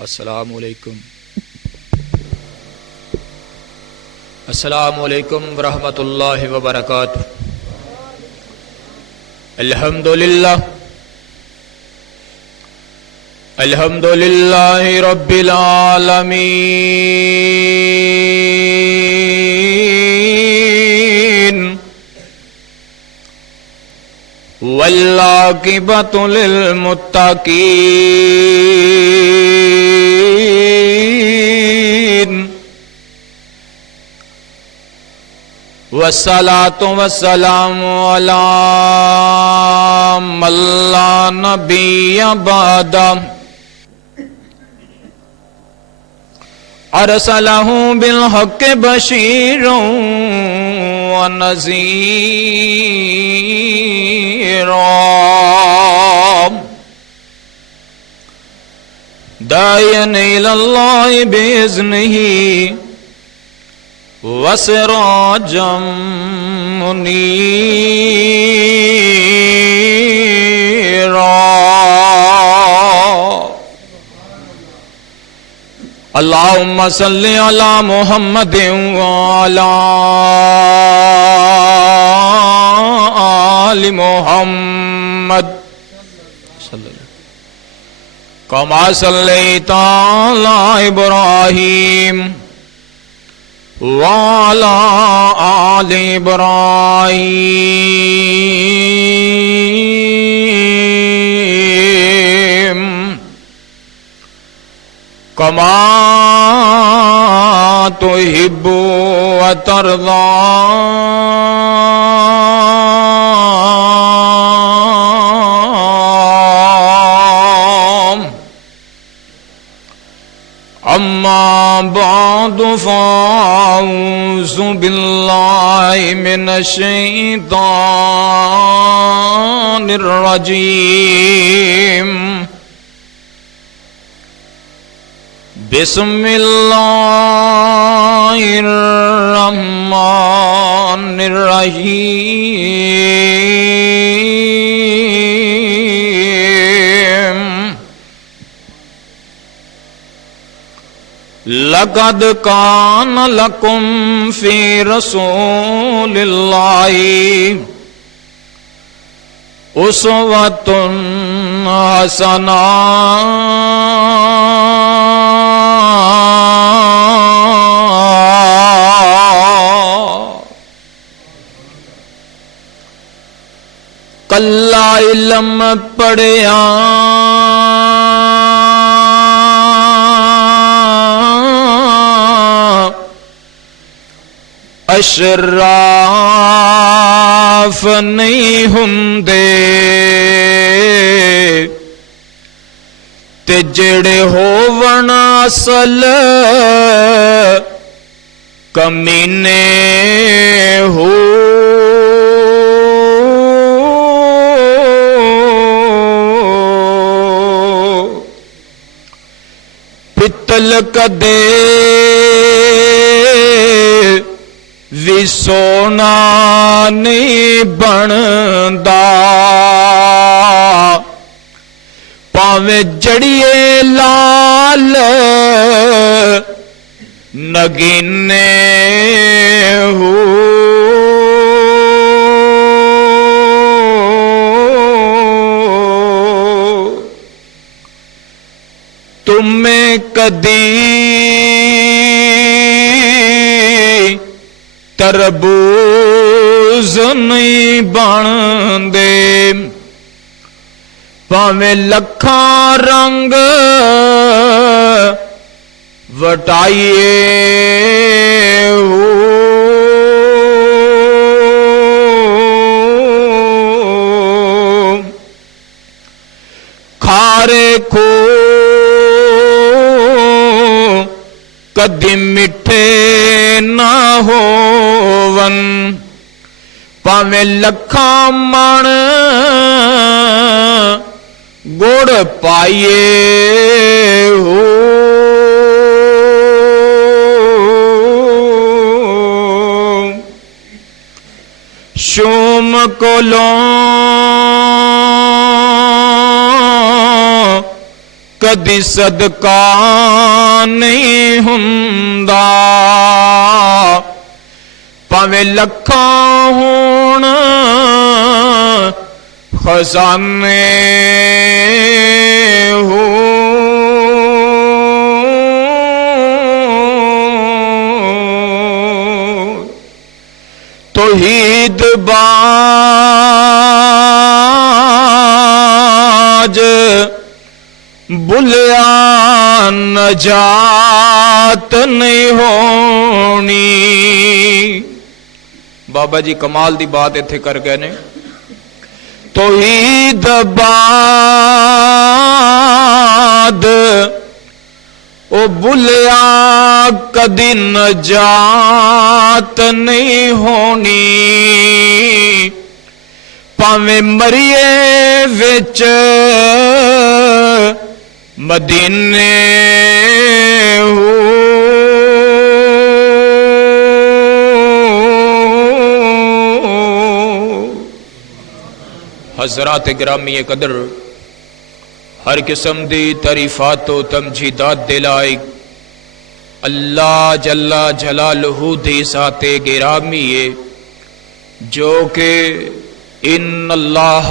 السلام علیکم ورحمۃ اللہ وبرکاتہ۔ الحمد للہ رب العالمین والعاقبۃ للمتقین والصلاة والسلام علی من لا نبی بعدہ ارسلہ بالحق بشیرا ونذیرا داعیا الی اللہ باذنہ وسراجا منیرا اللہم صلی علی محمد وعلی آل محمد کما صلیت علی ابراہیم وعلی آل ابراہیم کما تحب وترضی اما بعد فاعوذ باللہ من الشیطان الرجیم بسم اللہ الرحمن الرحیم لقد کان لکم فی رسول اللہ اسوۃ حسنہ کلا علم پڑھیا اشراف نہیں ہوندے تے جڑے ہوون اصل کمینے ہو پتل کدے وی سونا نہیں بندا پاویں جڑیے لال نگینے ہو تمہیں کدی تربوز نہیں بندے پاویں لکھاں رنگ وٹائیے ہو کھارے کو کدی مٹھے نہ ہون پاویں لکھاں من گڑ پائیے ہو شوم کولوں کدی صدقہ نہیں ہوندا پاویں لکھاں ہون خزانے ہو توحید باج بلیا نجات نہیں ہونی. بابا جی کمال دی بات ایتھے کر گئے نے. توحید باد او بلیا کدی نجات نہیں ہونی پاویں مریے وچ مدینے ہو. حضرات گرامی قدر، ہر قسم دی تعریفات و تمجیدات دلائی اللہ جل جلالہ دی ذات گرامی ہے جو کہ ان اللہ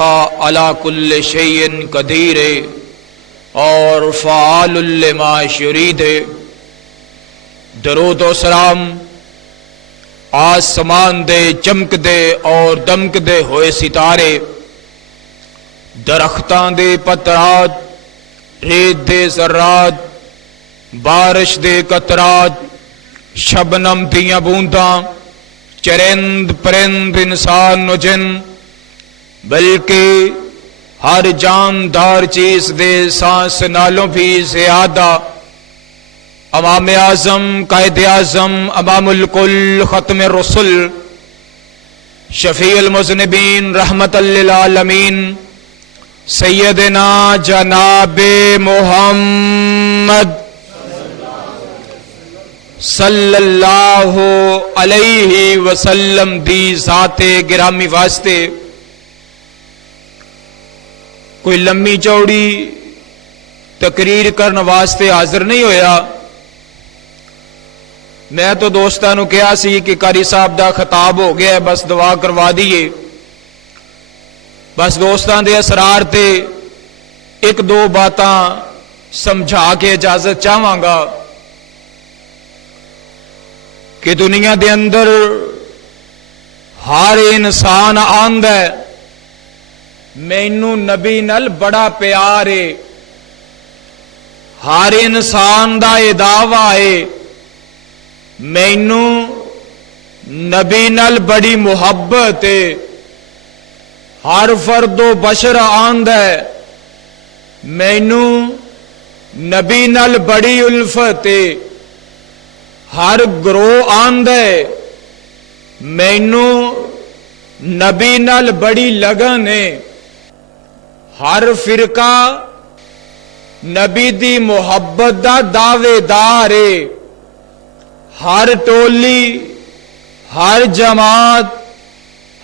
علی کل شیء قدیر ہے اور فعال لما یرید ہے. درود و سلام آسمان دے چمک دے اور دمک دے ہوئے ستارے، درختاں دے پترات، ریت دے ذرات، بارش دے قطرات، شبنم دیاں بونداں، چرند پرند انسان و جن، بلکہ ہر جاندار چیز دے سانس نالوں بھی زیادہ امام اعظم قائد اعظم امام الکل ختم الرسل شفیع المذنبین رحمت للعالمین سیدنا جناب محمد صلی اللہ علیہ وسلم دی ذات گرامی واسطے کوئی لمبی چوڑی تقریر کرنے واسطے حاضر نہیں ہویا. میں تو دوستانو کہا سی کہ قاری صاحب دا خطاب ہو گیا ہے، بس دعا کروا دیئے. بس دوستان دے اسرار تے ایک دو باتاں سمجھا کے اجازت چاہواں گا کہ دنیا دے اندر ہر انسان آندا ہے مینوں نبی نال بڑا پیار ہے. ہر انسان دا یہ دعویٰ ہے مینوں نبی نال بڑی محبت ہے. ہر فرد و بشر آندا ہے مینوں نبی نال بڑی الفت ہے. ہر گروہ آندا ہے مینوں نبی نال بڑی لگن ہے. ہر فرقہ نبی دی محبت دا دعوے دار ہے. ہر ٹولی، ہر جماعت،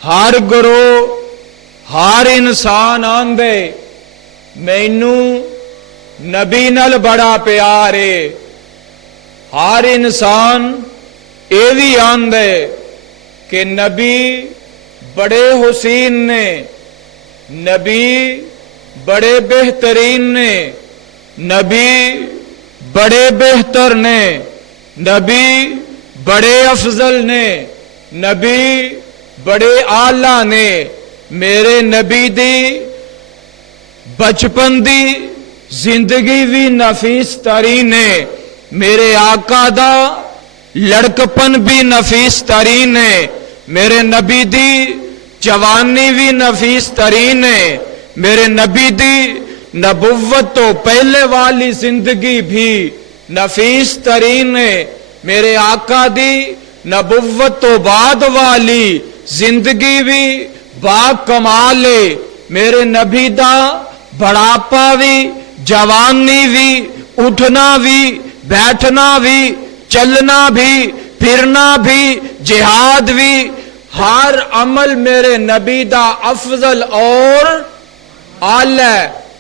ہر گروہ، ہر انسان آندے مینوں نبی نال بڑا پیار ہے. ہر انسان یہ بھی آندے کہ نبی بڑے حسین نے، نبی بڑے بہترین نے، نبی بڑے بہتر نے، نبی بڑے افضل نے، نبی بڑے اعلیٰ نے. میرے نبی دی بچپن دی زندگی بھی نفیس ترین ہے. میرے آقا دا لڑکپن بھی نفیس ترین ہے. میرے نبی دی جوانی بھی نفیس ترین ہے. میرے نبی دی نبوت تو پہلے والی زندگی بھی نفیس ترین ہے. میرے آقا دی نبوت تو بعد والی زندگی بھی با کمال ہے. میرے نبی دا بڑھاپا بھی، جوانی بھی، اٹھنا بھی، بیٹھنا بھی، چلنا بھی، پھرنا بھی، جہاد بھی، ہر عمل میرے نبی دا افضل اور اعلی.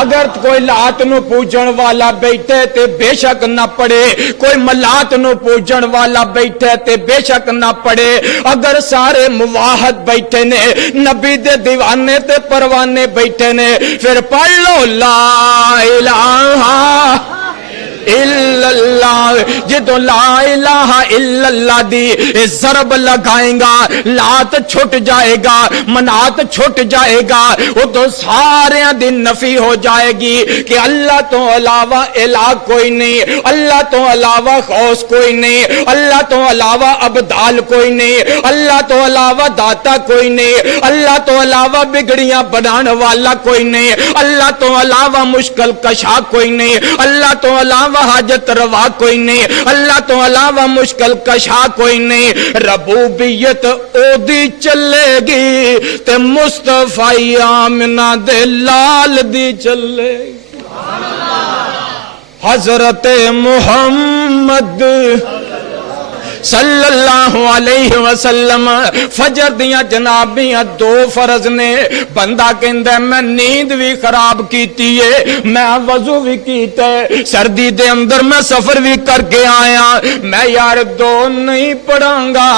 اگر کوئی لات نو پوجن والا بیٹھے تے بے شک نہ پڑے، کوئی ملات نو پوجن والا بیٹھے تے بے شک نہ پڑے، اگر سارے مواحد بیٹھے نے، نبی دے دیوانے تے پروانے بیٹھے نے، پھر پڑھ لو لا الہ الا اللہ۔ جدو لا الہ الا اللہ دی ضرب لگائیں گا، لات چھٹ جائے گا، منات چھٹ جائے گا، وہ تو سارے دی نفی ہو جائے گی کہ اللہ تو علاوہ الہ کوئی نہیں، اللہ تو علاوہ غوث کوئی نہیں، اللہ تو علاوہ ابدال کوئی نہیں، اللہ تو علاوہ داتا کوئی نہیں، اللہ تو علاوہ بگڑیاں بنانے والا کوئی نہیں، اللہ تو علاوہ مشکل کشا کوئی نہیں، اللہ تو علاوہ حاجت روا کوئی نہیں، اللہ تو علاوہ مشکل کشا کوئی نہیں۔ ربوبیت او دی چلے گی تے مصطفی آمنہ دے لال دی چلے گی۔ حضرت محمد صلی اللہ علیہ وسلم فجر دیاں جنابیاں دو فرض نے، بندہ کہندا میں نیند بھی خراب کیتی ہے، میں وضو بھی کیتا ہے، سردی دے اندر میں سفر بھی کر کے آیا، میں یار دو نہیں پڑھاں گا،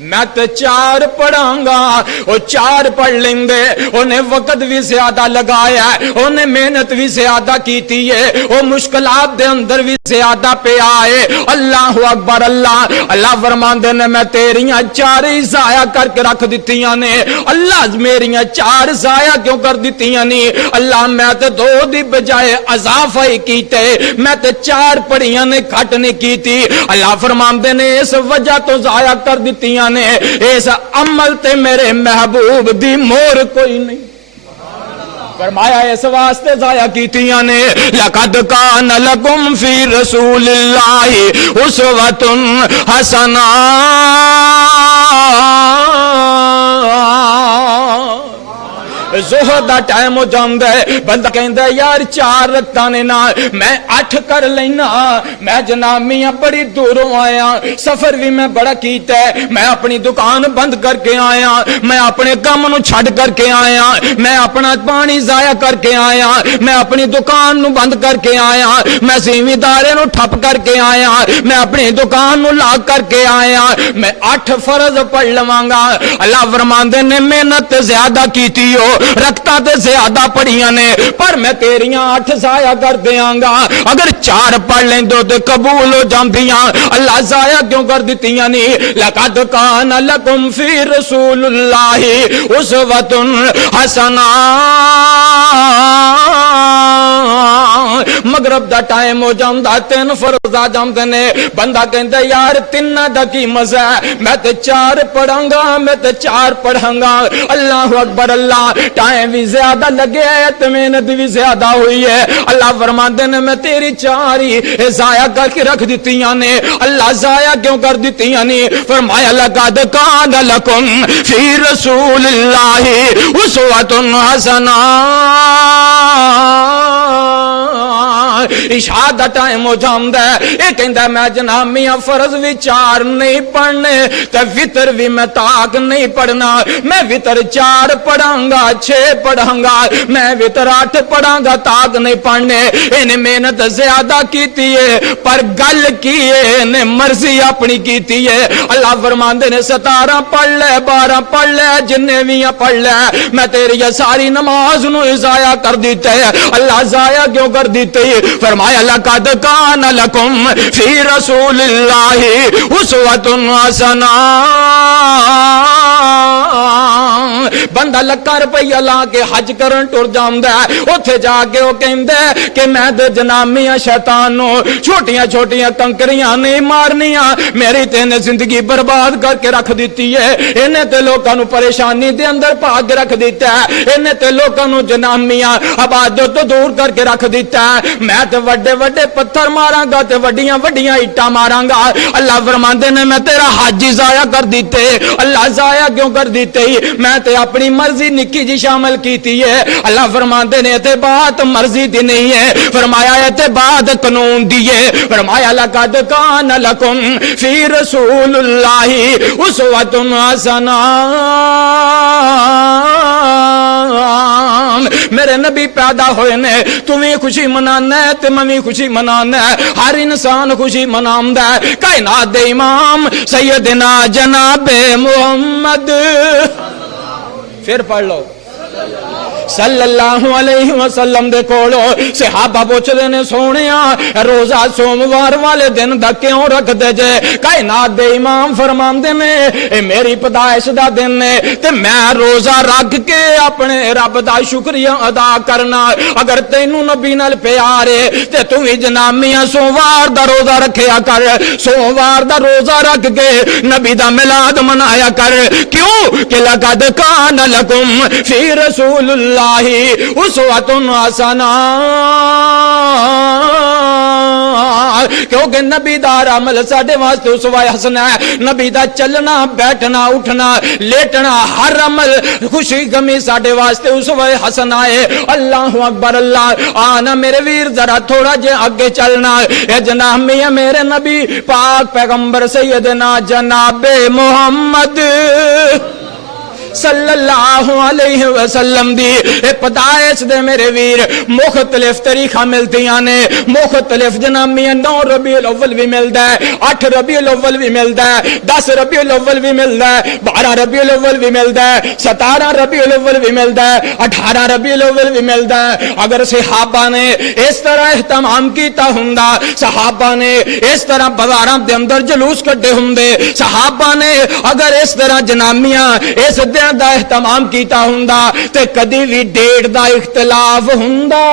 میں تو چار پڑھاں گا۔ وہ چار پڑھ لیندے، انہیں وقت بھی زیادہ لگایا ہے، انہیں محنت بھی زیادہ کیتی ہے، وہ مشکلات دے اندر بھی زیادہ پہ آئے۔ اللہ اکبر، اللہ فرماندے نے میں تیریاں چار ہی ضائع کر کے رکھ دیتیاں نے۔ اللہ میریاں چار ضائع کیوں کر دیتیاں نہیں؟ اللہ میں تے دو دی بجائے اضافہ ہی کیتے، میں تے چار پڑھیاں نے گھٹ نہیں کیتی۔ اللہ فرماندے نے اس وجہ تو ضائع کر دیتیاں نے، اس عمل تے میرے محبوب دی مور کوئی نہیں، فرمایا اس واسطے ضائع کیتیاں نے۔ لقد کان لکم فی رسول اللہ اسوۃ حسنہ۔ زہر دا ٹائم ہو جاندا ہے، بندہ کہندا ہے یار چار رکھتا نے نا، میں 8 کر لینا، میں جناب میاں بڑی دوروں آیا، سفر بھی میں بڑا کیتا ہے، میں اپنی دکان بند کر کے آیا، میں اپنے کام نو چھڈ کر کے آیا، میں اپنا پانی ضائع کر کے آیا، میں اپنی دکان نو بند کر کے آیا، میں زمیندارے نو ٹھپ کر کے آیا، میں اپنی دکان نو لاک کر کے آیا، میں 8 فرض پڑھ لواں گا۔ اللہ فرماندے نے محنت زیادہ کیتی ہو، رکھتا تے زیادہ پڑھیاں نے، پر میں تیریاں 8 ضائع کر دیاں گا۔ اگر 4 پڑھ لیں دو تے قبول ہو جاندیاں، اللہ ضائع کیوں کر دیتیاں نہیں؟ لقد کان لکم فی رسول اللہ اسوۃ حسنہ۔ مغرب دا ٹائم ہو جاندا، 3 فرض آ جاندے نے، بندہ کہندا یار 3 دا کی مزہ ہے، میں تے 4 پڑھاں گا، میں تے 4 پڑھاں گا۔ اللہ اکبر، اللہ ٹائم بھی زیادہ لگے ہے تے محنت بھی زیادہ ہوئی ہے۔ اللہ فرماندے نے میں تیری 4 ہی ضائع کر کے رکھ دیتیاں نے۔ اللہ ضائع کیوں کر دیتیاں نے؟ فرمایا لقد کان لکم فی رسول اللہ اسوۃ حسنہ۔ عشاء دا ٹائم ہو جاندا ہے، اے کہندا میں جناب میاں فرض بھی 4 نہیں پڑھنے تے وتر بھی میں تاک نہیں پڑھنا، میں وتر 4 پڑھاں گا، 6 پڑھاں گا، میں وتر 8 پڑھاں گا، تاک نہیں پڑھنے۔ انہیں محنت زیادہ کیتی ہے، پر گل کی ہے انہیں مرضی اپنی کیتی ہے۔ اللہ فرماندے نے 17 پڑھ لے، 12 پڑھ لے، جننے بھی پڑھ لے، میں تیری ساری نماز نو ضائع کر دیتے ہیں۔ اللہ ضائع کیوں کر دیتے؟ فرمایا لقد کان لکم فی رسول اللہ اسوۃ حسنہ۔ بندہ لکھاں روپیہ لا کے حج کرن ٹر جاندا ہے، اوتھے جا کے وہ کہندا ہے کہ میں تے جناب میاں شیطان نو چھوٹیاں چھوٹیاں کنکریاں نہیں مارنیاں، میری تے نے زندگی برباد کر کے رکھ دیتی ہے، انہیں تے لوکاں نو پریشانی دے اندر پا کے رکھ دیتا ہے، انہیں تے لوکاں نو جناب میاں عبادت تو دور کر کے رکھ دیتا ہے، میں تے وڈے وڈے پتھر ماراں گا تے وڈیاں وڈیاں اٹاں ماراں گا۔ اللہ فرماندے نے میں تیرا حج ضائع کر دیتے۔ اللہ ضائع کیوں کر دیتے؟ میں تے اپنی مرضی نکی جی شامل کیتی ہے۔ اللہ فرماندے نے تے بات مرضی دی نہیں ہے، فرمایا تے بات قانون دی ہے۔ فرمایا لقد کان لکم فی رسول اللہ اسوۃ حسنہ۔ ایمان میرے نبی پیدا ہوئے نے تو بھی خوشی منانا ہے تے میں بھی خوشی منانا ہے ہر انسان خوشی مناوندا ہے کائنات دے امام سیدنا جناب محمد پھر پڑھ لو صلی اللہ علیہ وسلم دے کولو صحابہ پوچھدے نے سونیا روزہ سوموار والے دن دا کیوں رکھ دے جے کائنات دے امام فرماندے نے اے میری پیدائش دا دن نے تے میں روزہ رکھ کے اپنے رب دا شکریہ ادا کرنا اگر تینوں نبی نال پیار ہے تے تو وی جنامیاں سوموار دا روزہ رکھیا کر سوموار دا روزہ رکھ کے نبی دا میلاد منایا کر کیوں کہ لقد کان لکم فی رسول اللہ اسوۃ حسنہ کیونکہ نبی دا عمل ساڈے واسطے اسوہ حسنہ ہے نبی دا چلنا بیٹھنا اٹھنا لیٹنا ہر عمل خوشی غمی ساڈے واسطے اسوہ حسنہ ہے اللہ اکبر اللہ آنا میرے ویر ذرا تھوڑا جے آگے چلنا اے جناب میاں میرے نبی پاک پیغمبر سیدنا جناب محمد صلی اللہ علیہ وسلم دی پیدائش دے میرے ویر مختلف طریقہ ملتیاں نے مختلف جنامیاں 9 ربیع الاول بھی ملدا ہے 8 ربیع الاول بھی ملدا ہے 10 ربیع الاول بھی ملدا ہے 12 ربیع الاول بھی ملدا ہے 17 ربیع الاول بھی ملدا ہے 18 ربیع الاول بھی ملدا ہے اگر صحابہ نے اس طرح اہتمام کیتا ہوندا صحابہ نے اس طرح بازاراں دے اندر جلوس کڈے ہوندے صحابہ نے اگر اس طرح جنامیاں اس دا اہتمام کیتا ہوندا تے کدی بھی ڈیٹ دا اختلاف ہوندا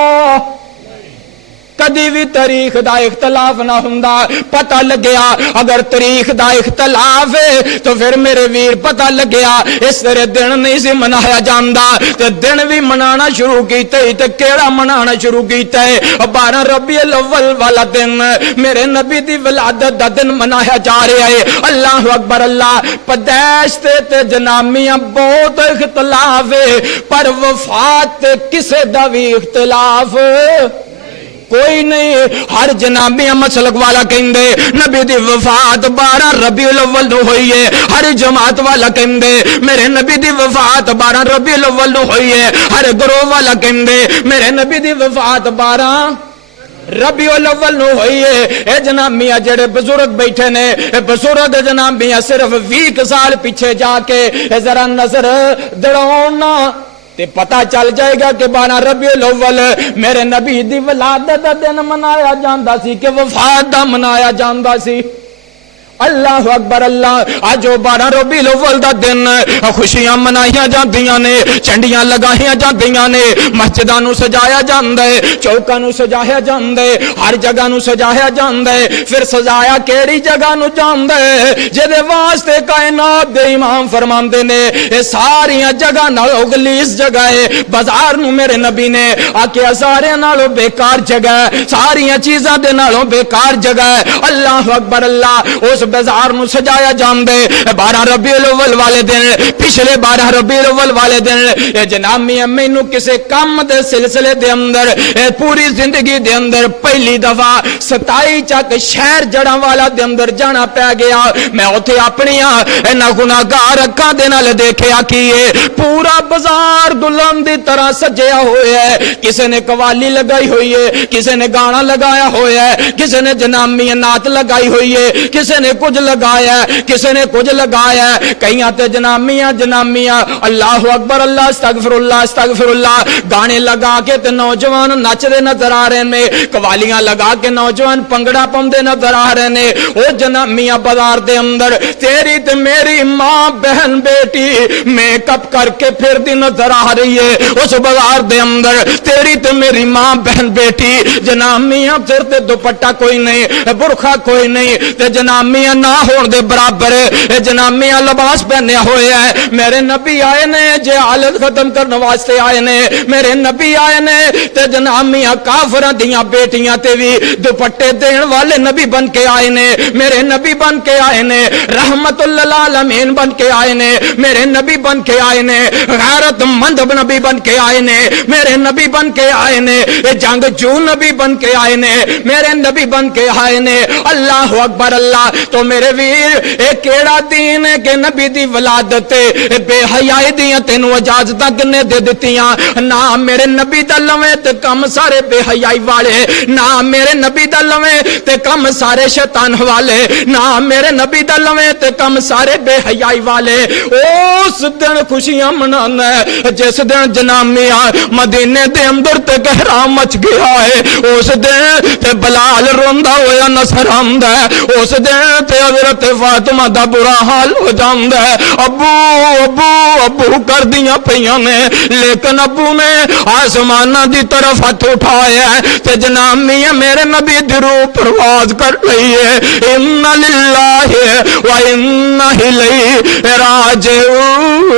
کدی بھی تاریخ دا اختلاف نہ ہوندا پتہ لگیا اگر تاریخ دا اختلاف ہے تو پھر میرے ویر پتہ لگیا اس طرح دن نہیں سی منایا جاندا تے دن بھی منانا شروع کیتے تے کیڑا منانا شروع کیتا ہے 12 ربیع الاول والا دن میرے نبی دی ولادت دا دن منایا جا رہا ہے اللہ اکبر اللہ پیدائش تے جنامیاں بہت اختلاف ہے پر وفات تے کسے دا بھی اختلاف کوئی نہیں ہر جنابیاں مسلک والا کہندے نبی دی وفات 12 ربیع الاول نو ہوئی ہے ہر جماعت والا کہندے میرے نبی دی وفات 12 ربیع الاول نو ہوئی ہے ہر گروہ والا کہندے میرے نبی دی وفات 12 ربیع الاول نو ہوئی ہے اے جناب میاں جڑے بزرگ بیٹھے نے اے بزرگ جناب میاں صرف 20 سال پیچھے جا کے ذرا نظر دڑاؤنا تے پتہ چل جائے گا کہ 12 ربیع الاول میرے نبی دی ولادت دا دن منایا جاندا سی کہ وفات دا منایا جاندا سی اللہ اکبر اللہ آج 12 ربیع الاول دا دن خوشیاں منائیاں جاندیاں نے چنڈیاں لگائیاں جاندیاں نے مسجداں نو سجایا جاندا ہے چوکاں نو سجایا جاندا ہے ہر جگہ نو سجایا جاندا ہے پھر سجایا کیڑی جگہ نو جاندا ہے جدے واسطے کائنات دے امام فرماندے نے اے ساری جگہ نالوں گلیس جگہ ہے بازار نو میرے نبی نے آکھیا سارے نالوں بیکار جگہ ہے ساری چیزاں دے نالوں بیکار جگہ ہے اللہ اکبر اللہ اس بازار نو سجایا جاندے 12 ربیع الاول والے دن پچھلے 12 ربیع الاول والے دن اے جناب میاں مینوں کسے کام دے سلسلے دے اندر پوری زندگی دے اندر پہلی دفعہ 27 چک شہر جڑاں والا دے اندر جانا پہ گیا میں اوتھے اپنیاں انہاں گناہگار اکھاں دے نال دیکھیا کیے پورا بازار دلہن دی طرح سجیا ہویا ہے کسے نے قوالی لگائی ہوئی ہے کسے نے گانا لگایا ہویا ہے کسے نے جناب میاں نعت لگائی ہوئی ہے کسے نے کچھ لگایا ہے کسے نے کچھ لگایا ہے کئیاں تے جنامیاں اللہ اکبر اللہ استغفر اللہ گانے لگا کے تے نوجوان نچ دے نظر آ رہے نے قوالیاں لگا کے نوجوان پنگڑا پاندے نظر آ رہے نے او جنامیاں بازار دے اندر تیری تے میری ماں بہن بیٹی میک اپ کر کے پھر دی نظر آ رہی ہے اس بازار دے اندر تیری تے میری ماں بہن بیٹی جنامیاں سر تے دوپٹہ کوئی نہیں برخا کوئی نہیں تے جنامیاں نہ ہون دے برابر جنامیاں لباس پہنے ہوئے ہیں میرے نبی آئے نے جہالت ختم کرنے واسطے آئے نے میرے نبی آئے نے تے جنامیاں کافراں دیاں بیٹیاں تے بھی دوپٹے دین والے نبی بن کے آئے نے میرے نبی بن کے آئے نے رحمت للعالمین بن کے آئے نے میرے نبی بن کے آئے نے غیرت مند نبی بن کے آئے نے میرے نبی بن کے آئے نے جنگ جو نبی بن کے آئے نے میرے نبی بن کے آئے نے اللہ اکبر اللہ تو میرے ویر اے کیڑا دین ہے کہ نبی دی ولادت بے حیائی دیاں تینوں اجازتاں کنے دے دتیاں؟ نہ میرے نبی دا لویں تے کم سارے بے حیائی والے، نہ میرے نبی دا لویں تے کم سارے شیطان والے، نہ میرے نبی دا لویں تے کم سارے بے حیائی والے۔ اس دن خوشیاں منانا ہے جس دن جناب میاں مدینے دے اندر تے گہرا مچ گیا ہے، اس دن تے بلال روندا ہویا نظر آندا ہے، اس دن تے حضرت فاطمہ دا برا حال ہو جاندا ہے، ابو ابو ابو کر دیاں پیاں نے، لیکن ابو نے آسماناں دی طرف ہاتھ اٹھایا ہے تے جناب میاں میرے نبی دی روح پرواز کر رہی ہے، ان للہ و انا الیہ راجعون۔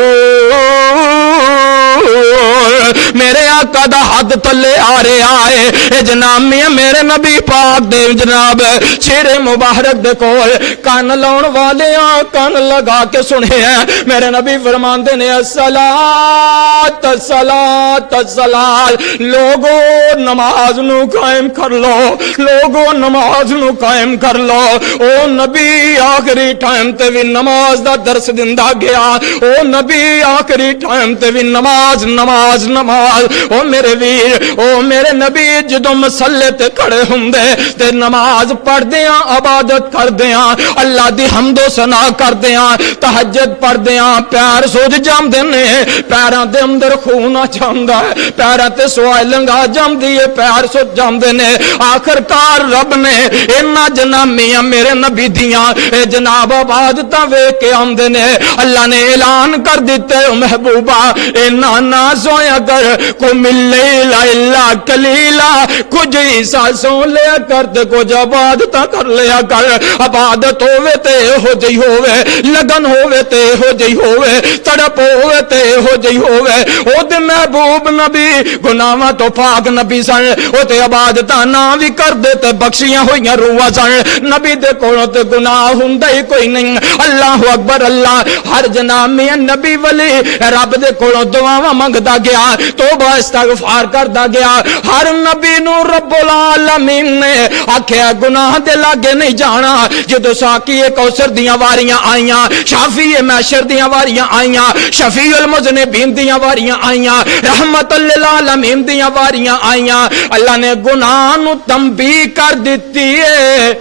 میرے آقا دا حد تلے آ رہا ہے، اے جناب میاں میرے نبی پاک دے جناب چہرے مبارک دے کول کان لاؤن والے کان لگا کے سنے ہیں، میرے نبی فرماندے نے الصلاۃ الصلاۃ الصلاۃ، لوگو نماز نو قائم کر لو، لوگو نماز نو قائم کر لو۔ او نبی آخری ٹائم تے بھی نماز دا درس دیندا گیا، او نبی آخری ٹائم تے بھی نماز نماز نماز۔ او میرے ویر او میرے نبی جدوں مسلے تے کھڑے ہوندے تے نماز پڑھدیاں عبادت کردیاں اللہ دی حمد و ثنا کردیاں تہجد پڑھدیاں پیر سوج جاندے نے، پیراں دے اندر خون آ جاندا ہے، پیراں تے سوائے لنگا جاندی ہے، پیر سوج جاندے نے۔ آخر کار رب نے انہاں جناب میاں میرے نبی دیاں جناب عبادتاں ویکھ کے آندے نے، اللہ نے اعلان کر دتے محبوبہ انہاں نہ سویا کر قم اللیل الا قلیلا، کچھ حصہ سو لیا کر تے کچھ عبادتاں کر لیا کر، عبادت ہووے تے ہو جئی ہووے، لگن ہووے تے ہو جئی ہووے، تڑپ ہووے تے ہو جئی ہووے۔ او تے محبوب نبی گناہاں تو پاک نبی سن، او تے عبادتاں نہ وی کر دے تے بخشیاں ہوئیاں روحاں سن، نبی دے کولوں تے گناہ ہوندا ہی کوئی نہیں۔ اللہ اکبر اللہ، ہر جناب میاں نبی ولی رب دے کولوں دعاواں منگدا گیا، توبہ استغفار کردا گیا۔ ہر نبی نو رب العالمین نے آکھیا گناہ دے لاگے نہیں جانا۔ جدو ساقی کوثر دیاں واریاں آئیاں، شافی محشر دیاں واریاں آئیاں، شفیع المذنبین دیاں واریاں آئیاں، رحمت للعالمین دیاں واریاں آئیاں، اللہ نے گناہ نو تنبیہ کر دتی ہے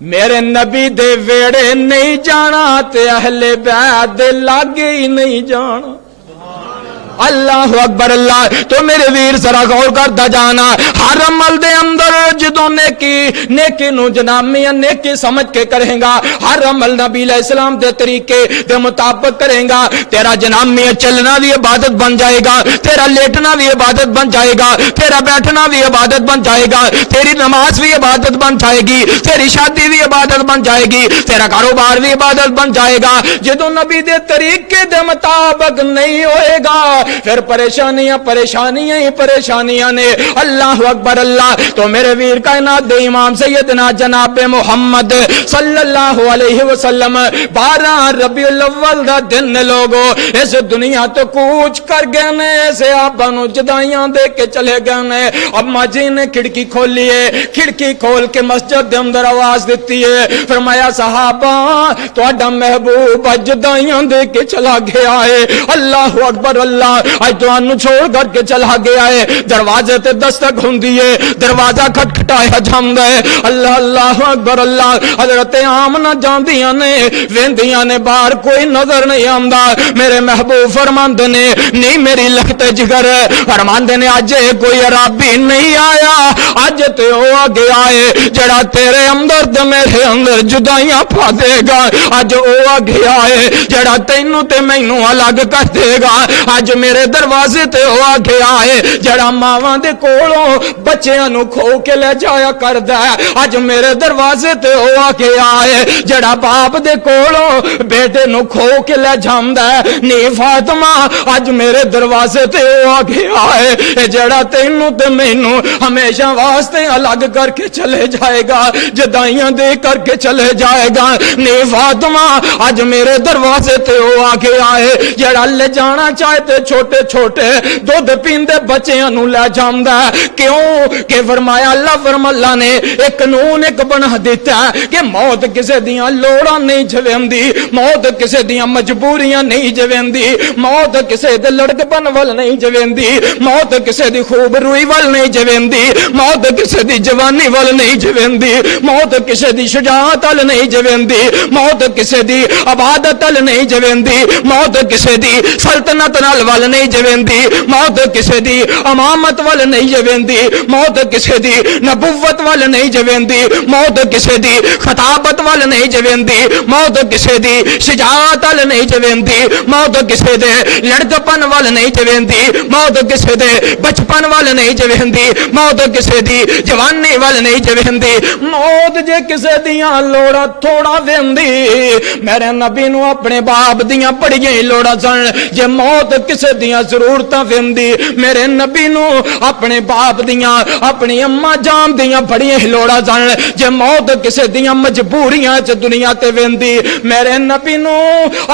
میرے نبی دے ویڑے نہیں جانا تے اہل بیت دے لاگے ہی نہیں جانا۔ اللہ اکبر اللہ، تو میرے ویر ذرا غور کرتا جانا، ہر عمل دے اندر جدوں نیکی نو جناب میاں نیکی سمجھ کے کریں گا، ہر عمل نبی علیہ السلام دے طریقے دے مطابق کریں گا، تیرا جناب میاں چلنا بھی عبادت بن جائے گا، تیرا لیٹنا بھی عبادت بن جائے گا، تیرا بیٹھنا بھی عبادت بن جائے گا، تیری نماز بھی عبادت بن جائے گی، تیری شادی بھی عبادت بن جائے گی، تیرا کاروبار بھی عبادت بن جائے گا۔ جدوں نبی دے طریقے دے مطابق نہیں ہوئے گا پھر پریشانیاں ہی پریشانیاں نے۔ اللہ اکبر اللہ، تو میرے ویر کائنات دے امام سیدنا جناب محمد صلی اللہ علیہ وسلم 12 ربیع الاول دا دن لوگو اس دنیا تو کوچ کر گئے نے، ایسے آبا نو جدائیاں دے کے چلے گئے نے۔ اما جی نے کھڑکی کھولی ہے، کھڑکی کھول کے مسجد دے اندر آواز دیتی ہے، فرمایا صحابہ تہاڈا محبوب جدائیاں دے کے چلا گیا ہے۔ اللہ اکبر اللہ، آج تو چھوڑ کر کے چلا گیا ہے۔ دروازے تے دستک ہوندی ہے، دروازہ کھٹکھٹایا جاندا ہے۔ اللہ اللہ اکبر اللہ، حضرت آمنہ جاندیاں نے ویندیاں نے باہر کوئی نظر نہیں آندا، میرے محبوب فرماندے نے نہیں میری لخت جگر، فرماندے نے اج کوئی عربی نہیں آیا، اج تے او آ گیا ہے جڑا تیرے اندر تے میرے اندر جدائیاں پا دے گا، اج او آ گیا ہے جڑا تینوں تے مینوں الگ کر دے گا، اج میرے دروازے تے او آ گیا ہے جڑا ماواں دے کولوں بچیاں نو کھو کے لے جایا کردا ہے، اج میرے دروازے تے او آ گیا ہے جڑا باپ دے کولوں بیٹے نو کھو کے لے جاندا ہے۔ نی فاطمہ اج میرے دروازے تے او آ گیا ہے جڑا تینوں تے مینوں ہمیشہ واسطے الگ کر کے چلے جائے گا، جدائیاں دے کر کے چلے جائے گا۔ نی فاطمہ اج میرے دروازے تے او آ گیا ہے جڑا لے جانا چاہے تے چھوٹے چھوٹے دودھ پیندے بچیاں نو لے جاندا ہے۔ کیوں کہ فرمایا اللہ نے ایک قانون ایک بنا دیتا ہے کہ موت کسے دیاں لوڑاں نہیں جویندی، موت کسے دیاں مجبوریاں نہیں جویندی، موت کسے دے لڑکپن ول نہیں جویندی، موت کسے دی خوب روئی ول نہیں جویندی، موت کسے دی جوانی ول نہیں جویندی، موت کسے دی شجاعت ول نہیں جویندی، موت کسے دی عبادت ول نہیں جویندی، موت کسے دی سلطنت نال ول نہیں جویندی، موت کسے دی امامت ول نہیں جویندی، موت کسے دی نبوت ول نہیں جویندی، موت کسے دی خطابت ول نہیں جویندی، موت کسے دی شجاعت ول نہیں جویندی، موت کسے دے لڑکپن ول نہیں جویندی، موت کسے دے بچپن ول نہیں جویندی، موت کسے دی جوانی ول نہیں جویندی، موت جے کسے دیاں لوڑا تھوڑا ویندی، میرے نبی نو اپنے باپ دیاں بڑیاں لوڑا سن، جے موت کسے دیاں ضرورتاں ویندی، میرے نبی نو اپنے باپ دیاں اپنی اما جان دیاں بڑیاں لوڑا سن، جے موت کسے دیاں مجبوریاں چ دنیا تے ویندی، میرے نبی نو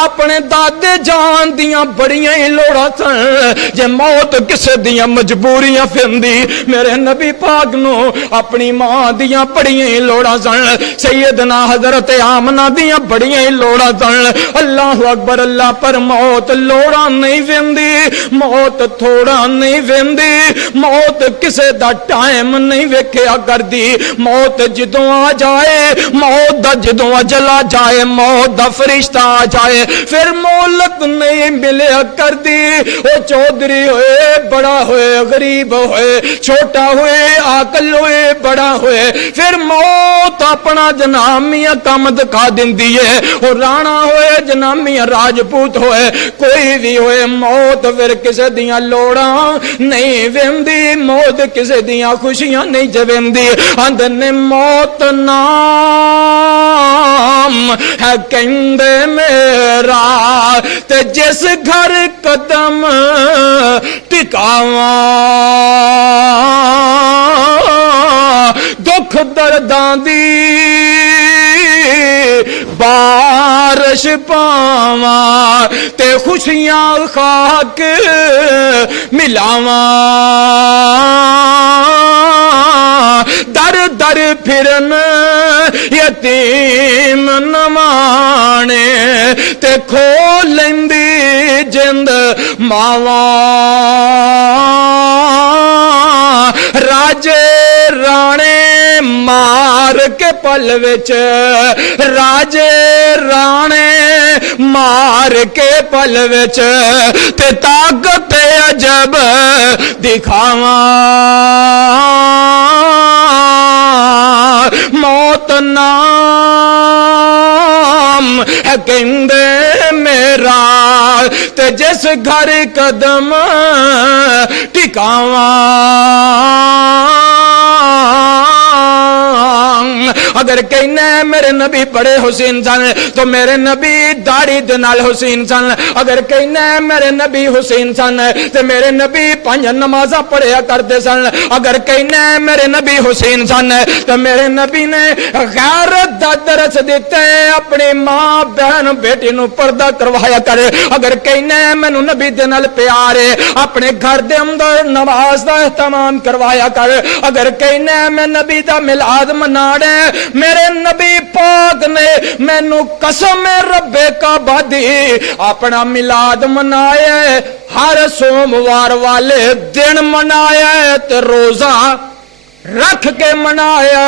اپنے دادے جان دیاں بڑیاں لوڑا سن، جے موت کسے دیاں مجبوریاں ویندی، میرے نبی پاک نو اپنی ماں دیاں بڑیاں لوڑا سن، سیدنا حضرت آمنہ دیاں بڑیاں لوڑا سن۔ اللہ اکبر اللہ، پر موت لوڑا نہیں ویندی، موت تھوڑا نہیں ویندی، موت کسے دا ٹائم نہیں ویکھیا کردی، موت جدوں آ جائے، موت دا جدوں چلا جائے، موت دا فرشتہ آ جائے، پھر مولت نہیں ملیا کردی، او چودھری ہوئے بڑا ہوئے غریب ہوئے چھوٹا ہوئے عاقل ہوئے بڑا ہوئے، پھر موت اپنا جنامیہ کم دکھا دیندی ہے، اور رانا ہوئے جنامیہ راجپوت ہوئے کوئی بھی ہوئے، موت پھر کسے دیاں لوڑاں نہیں ویندی، موت کسے دیاں خوشیاں نہیں جویندی، اندنے موت نام ہے کہندے میرا، تے جس گھر قدم ٹکاواں دکھ درداں دی بارش پاواں، تے خوشیاں خاک ملاواں، در در پھرن یتیم نمانے، تے کھو لیندی جند ماواں، راجے رانے مار کے پل وچ، راجے رانے مار کے پل وچ، تے طاقت عجب دکھاواں، موت نام ہے کہندے میرا، تے جس گھر قدم ٹکاواں، اگر کہنا میرے نبی بڑے حسین سن تو میرے نبی داڑھی دے نال حسین سن، اگر کہنا میرے نبی حسین سن تو میرے نبی 5 نمازاں پڑھیا کرتے سن، اگر کہنا میرے نبی حسین سن تو میرے نبی نے غیرت دا درس دیتے اپنی ماں بہن بیٹی نو پردہ کروایا کر، اگر کہنا مینوں نبی دے نال پیار ہے اپنے گھر دے اندر نماز دا اہتمام کروایا کر، اگر کہنا میں نبی دا میلاد منانا میرے نبی پاک نے مینوں قسم رب کعبہ دی اپنا میلاد منایا، ہر سوموار والے دن منایا تے روزہ رکھ کے منایا،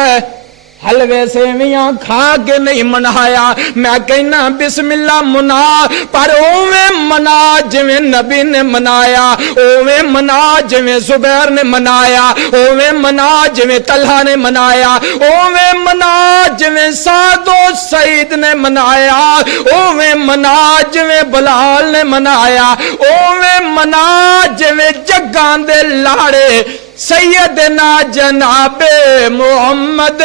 حلوے سیویاں کھا کے نہیں منایا، میں کہنا بسم اللہ منا، پر اوویں منا جویں نبی نے منایا، اوویں منا جویں زبیر نے منایا، اوویں منا جویں طلحہ نے منایا، اوویں منا جویں سعد و سعید نے منایا، اوویں منا جویں بلال نے منایا، اوویں منا جویں جگاں دے لاڑے سیدنا جناب محمد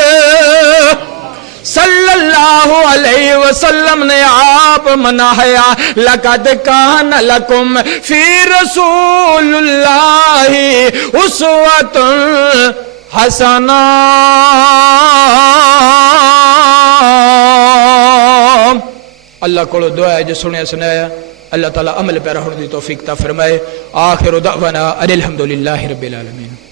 صلی اللہ علیہ وسلم نے آپ منایا، لقد کان لکم فی رسول اللہ اسوۃ حسنہ۔ اللہ کو دعا ہے جو سنیا سنایا اللہ تعالیٰ عمل پیرا ہونے دی توفیق عطا فرمائے. آخر دعوانا ان الحمدللہ رب العالمین.